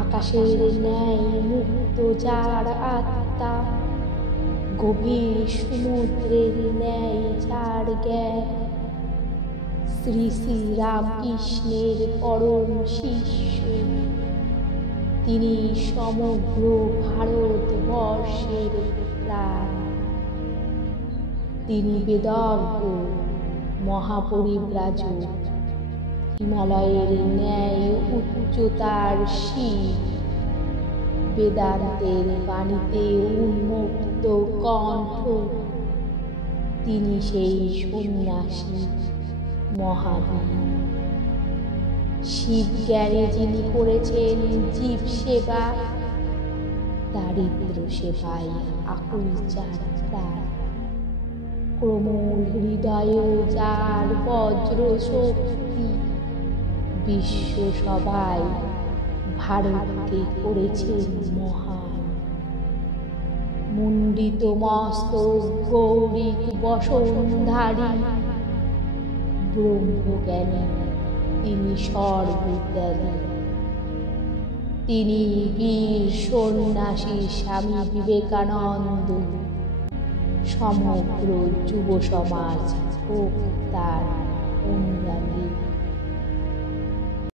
আকাশের ন্যায় মুক্ত যার আত্মা, গভীর সমুদ্রের ন্যায় যার জ্ঞান, শ্রী শ্রী রামকৃষ্ণের পরম শিষ্য, তিনি সমগ্র ভারতবর্ষের প্রাণ। তিনি বেদজ্ঞ মহাপরিব্রাজক, হিমালয়ের ন্যায় উচ্চতার শিব, বেদান্তের বাণীতে উন্মুক্ত কণ্ঠ। তিনি সেই সন্ন্যাসী মহাবীর। শিব জ্ঞানে যিনি করেছেন জীব সেবা, দারিদ্র সেবায় আকুল যার প্রাণ। ক্রমূল হৃদয় যার বজ্র শক্তি, বিশ্ব সবাই ভারতকে করেছেন মহান। মুণ্ডিত মস্তক গৌরিক বসনধারী, ব্রহ্মজ্ঞানী তিনি সর্বত্যাগী। তিনি বীর সন্ন্যাসী স্বামী বিবেকানন্দ। সমগ্র যুব সমাজ হোক তার অনুরাগী।